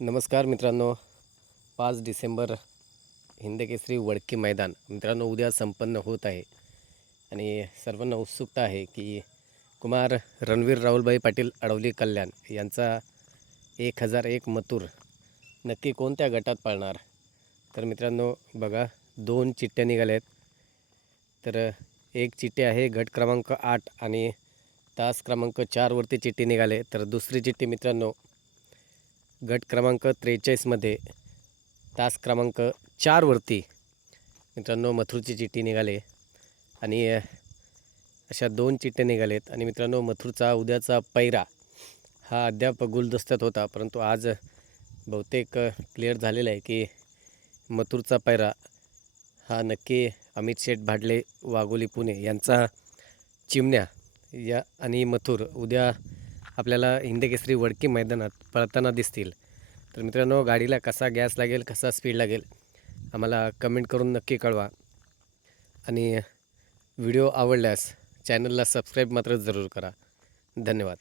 नमस्कार मित्रांनो. पाच डिसेंबर हिंदकेसरी वडके मैदान मित्रांनो उद्या संपन्न होत आहे. आणि सर्वांना उत्सुकता आहे की कुमार रणवीर राहुलबाई पाटील अडवली कल्याण यांचा एक हजार एक मथुर नक्की कोणत्या गटात पाळणार? तर मित्रांनो बघा दोन चिठ्ठ्या निघाल्या आहेत तर एक चिठ्ठी आहे गट क्रमांक आठ आणि तास क्रमांक चारवरती चिठ्ठी निघाले. तर दुसरी चिठ्ठी मित्रांनो गट क्रमांक त्रेचाळीसमध्ये तास क्रमांक चारवरती मित्रांनो मथुरची चिठ्ठी निघाले. आणि अशा दोन चिठ्ठ्या निघालेत. आणि मित्रांनो मथुरचा उद्याचा पैरा हा अद्याप गुलदस्त्यात होता. परंतु आज बहुतेक क्लिअर झालेला आहे की मथुरचा पैरा हा नक्की अमित शेठ भाडले वाघोली पुणे यांचा चिमण्या या आणि मथुर उद्या आपल्याला हिंदकेसरी वडकी मैदानात पळताना दिसतील. तर मित्रांनो गाडीला कसा गॅस लागेल कसा स्पीड लागेल आम्हाला कमेंट करून नक्की कळवा. आणि व्हिडिओ आवडल्यास चॅनलला सबस्क्राईब मात्र जरूर करा. धन्यवाद.